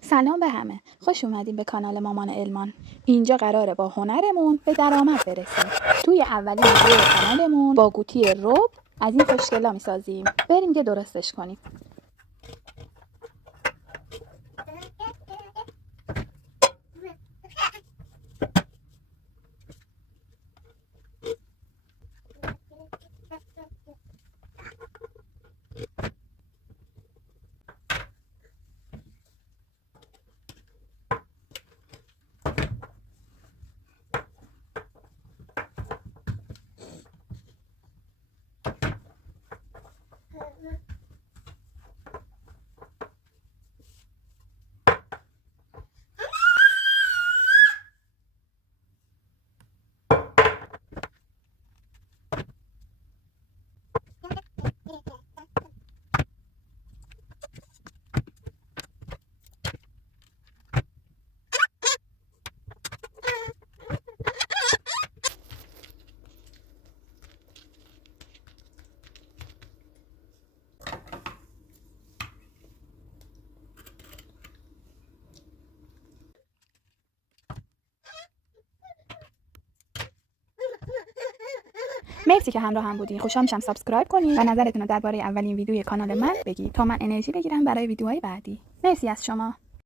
سلام به همه. خوش اومدین به کانال مامان المان. اینجا قراره با هنرمون به درآمد برسیم. توی اولین ویدیو کانالمون با قوطی رب از این خوشگلا میسازیم. بریم که درستش کنیم. مرسی که همراه هم بودین. خوشحال میشم سابسکرایب کنین و نظرتون رو درباره اولین ویدیوی کانال من بگید تا من انرژی بگیرم برای ویدیوهای بعدی. مرسی از شما.